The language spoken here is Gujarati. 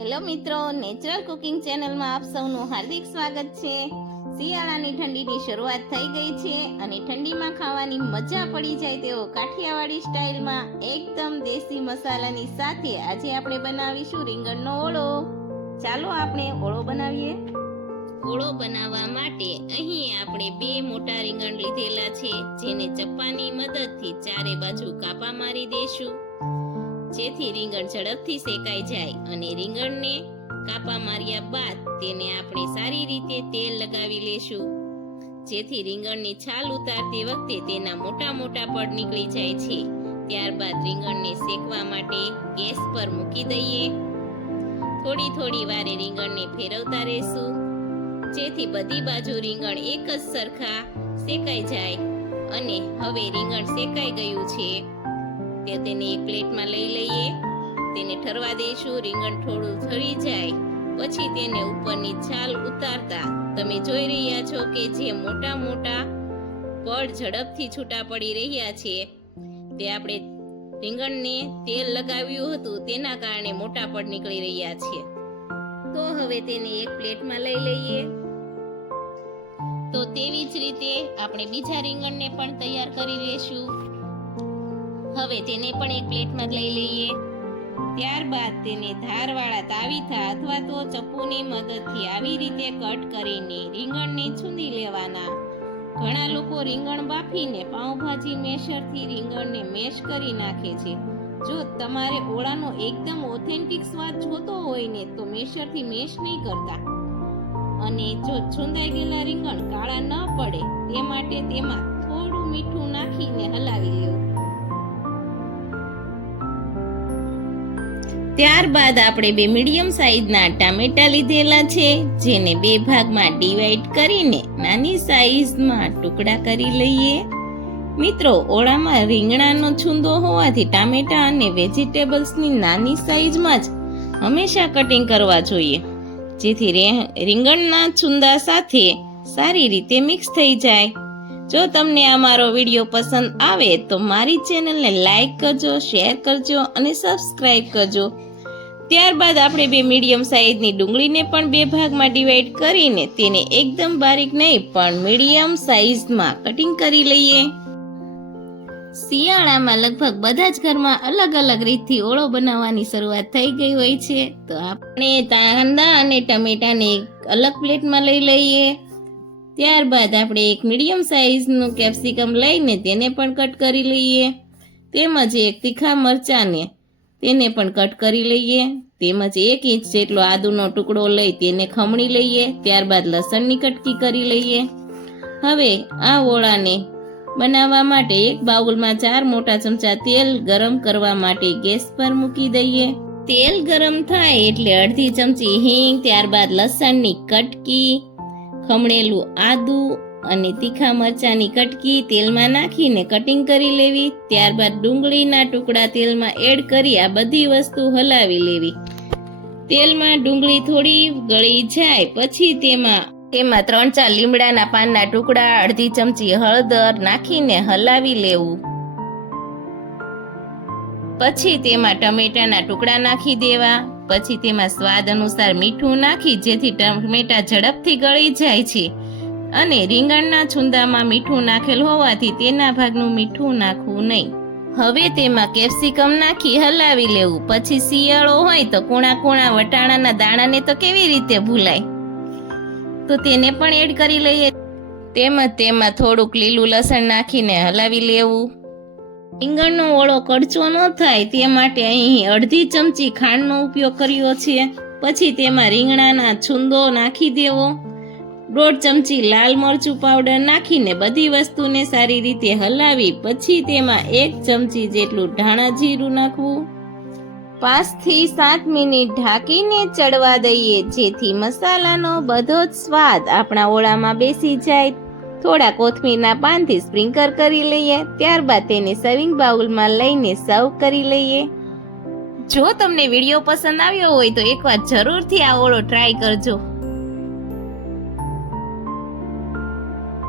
હેલો મિત્રો, નેચરલ કુકિંગ ચેનલમાં આપ સૌનું હાર્દિક સ્વાગત છે। શિયાળાની ઠંડીની શરૂઆત થઈ ગઈ છે અને ઠંડીમાં ખાવાની મજા પડી જાય તેવો કાઠિયાવાડી સ્ટાઇલમાં એકદમ દેશી મસાલાની સાથે આજે આપણે બનાવીશું રીંગણનો ઓળો। ચાલો આપણે ઓળો બનાવીએ। ઓળો બનાવવા માટે અહીં આપણે 2 મોટા રીંગણ લીધેલા છે, જેને ચપ્પાની મદદથી ચારે બાજુ કાપા મારી દેશું, જેથી રીંગણ ઝડપથી શેકાઈ જાય। અને રીંગણને કાપા માર્યા બાદ તેને આપણે સારી રીતે તેલ લગાવી લેશું, જેથી રીંગણની છાલ ઉતારતી વખતે તેના મોટા મોટા પડ નીકળી જાય છે। ત્યારબાદ રીંગણને શેકવા માટે ગેસ પર મૂકી દઈએ। થોડી થોડી વારે રીંગણને ફેરવતા રહેશું, જેથી બધી બાજુ રીંગણ એક જ સરખા શેકાઈ જાય। અને હવે રીંગણ શેકાઈ ગયું છે તે તેને એક પ્લેટમાં લઈ લઈએ, તેને ઠરવા દઈશું। રીંગણ થોડું ઠરી જાય પછી તેને ઉપરની છાલ ઉતારતા તમે જોઈ રહ્યા છો કે જે મોટા મોટા પડ ઝડપથી છૂટા પડી રહ્યા છે, તે આપણે રીંગણને તેલ લગાવ્યું હતું તેના કારણે મોટા પડ નીકળી રહ્યા છે। તો હવે તેને એક પ્લેટમાં લઈ લઈએ। તો તેવી જ રીતે આપણે બીજા રીંગણને પણ તૈયાર કરી લેશું। હવે તેને પણ એક પ્લેટમાં લઈ લઈએ। ત્યારબાદ તેને ધારવાળા તાવીથા અથવા તો ચપ્પુની મદદથી આવી રીતે કટ કરીને રીંગણને છૂંદી લેવાના। ઘણા લોકો રીંગણ બાફીને પાઉંભાજી મેશરથી રીંગણને મેશ કરી નાખે છે। જો તમારે ઓળાનો એકદમ ઓથેન્ટિક સ્વાદ જોતો હોય ને તો મેશરથી મેશ નહીં કરતા, અને જો છૂંદાઈ ગયેલા રીંગણ કાળા ન પડે તે માટે તેમાં થોડું મીઠું નાખીને હલાવી લેવું। ત્યારબાદ આપણે 2 મીડિયમ સાઈઝના ટામેટા લીધેલા છે, જેને 2 ભાગમાં ડિવાઈડ કરીને નાની સાઈઝમાં ટુકડા કરી લઈએ। મિત્રો, ઓળામાં રીંગણાનો છૂંદો હોવાથી ટામેટા અને વેજીટેબલ્સની નાની સાઈઝમાં જ હંમેશા કટિંગ કરવા જોઈએ, જેથી રીંગણના છૂંદા સાથે સારી રીતે મિક્સ થઈ જાય। જો તમને અમારો વિડીયો પસંદ આવે તો મારી ચેનલને લાઈક કરજો, શેર કરજો અને સબસ્ક્રાઈબ કરજો। ત્યારબાદ આપણે 2 મીડિયમ સાઈઝની ડુંગળીને પણ 2 ભાગમાં ડિવાઈડ કરીને તેને એકદમ બારીક નહીં પણ મીડિયમ સાઈઝમાં કટિંગ કરી લઈએ। શિયાળામાં લગભગ બધા જ ઘરમાં અલગ અલગ રીતથી ઓળો બનાવવાની શરૂઆત થઈ ગઈ હોય છે, તો આપણે કાંદા અને ટમેટાને એક અલગ પ્લેટમાં લઈ લઈએ। ત્યારબાદ આપણે એક મીડિયમ સાઈઝનું કેપ્સિકમ લઈને તેને પણ કટ કરી લઈએ, તેમજ એક તીખા મરચાંને તેને પણ કટ કરી લઈએ, તેમજ 1 ઇંચ જેટલો આદુનો ટુકડો લઈ તેને ખમણી લઈએ। ત્યારબાદ લસણની કટકી કરી લઈએ। હવે આ ઓળાને બનાવવા માટે એક બાઉલમાં 4 મોટા ચમચા તેલ ગરમ કરવા માટે ગેસ પર મૂકી દઈએ। તેલ ગરમ થાય એટલે અડધી ચમચી હિંગ, ત્યારબાદ લસણની કટકી, ખમણેલું આદુ અને તીખા મરચાંની કટકી તેલમાં નાખીને કટિંગ કરી લેવી। ત્યારબાદ ડુંગળીના ટુકડા તેલમાં એડ કરી આ બધી વસ્તુ હલાવી લેવી। તેલમાં ડુંગળી થોડી ગળી જાય પછી તેમાં 3-4 લીમડાના પાનના ટુકડા, અડધી ચમચી હળદર નાખીને હલાવી લેવું। પછી તેમાં ટમેટાના ટુકડા નાખી દેવા। પછી તેમાં સ્વાદ અનુસાર મીઠું નાખી જેથી ટમેટા ઝડપથી ગળી જાય છે, અને રીંગણના છૂંદામાં મીઠું નાખેલ હોવાથી તેના ભાગનું મીઠું નાખવું નહીં। હવે તેમાં કેપ્સિકમ નાખી હલાવી લેવું। પછી શિયાળો હોય તો કૂણા વટાણાના દાણાને તો કેવી રીતે ભૂલાય, તો તેને પણ એડ કરી લઈએ। તેમજ તેમાં થોડુંક લીલું લસણ નાખીને હલાવી લેવું। રીંગણનો ઓળો કડચો ન થાય તે માટે અહીં અડધી ચમચી ખાંડનો ઉપયોગ કર્યો છે। પછી તેમાં રીંગણાના છૂંદો નાખી દેવો। 1.5 ચમચી લાલ મરચું પાવડર નાખીને બધી વસ્તુને સારી રીતે હલાવી પછી તેમાં 1 ચમચી જેટલું ધાણા જીરું નાખવું। 5 થી 7 મિનિટ ઢાંકીને ચડવા દઈએ, જેથી મસાલાનો બધો જ સ્વાદ આપણા ઓળામાં બેસી જાય। થોડા કોથમીરના પાનથી સ્પ્રિંકલ કરી લઈએ। ત્યારબાદ તેને સર્વિંગ બાઉલમાં લઈને સર્વ કરી લઈએ। જો તમને વિડીયો પસંદ આવ્યો હોય તો એકવાર જરૂરથી આ ઓળો ટ્રાય કરજો।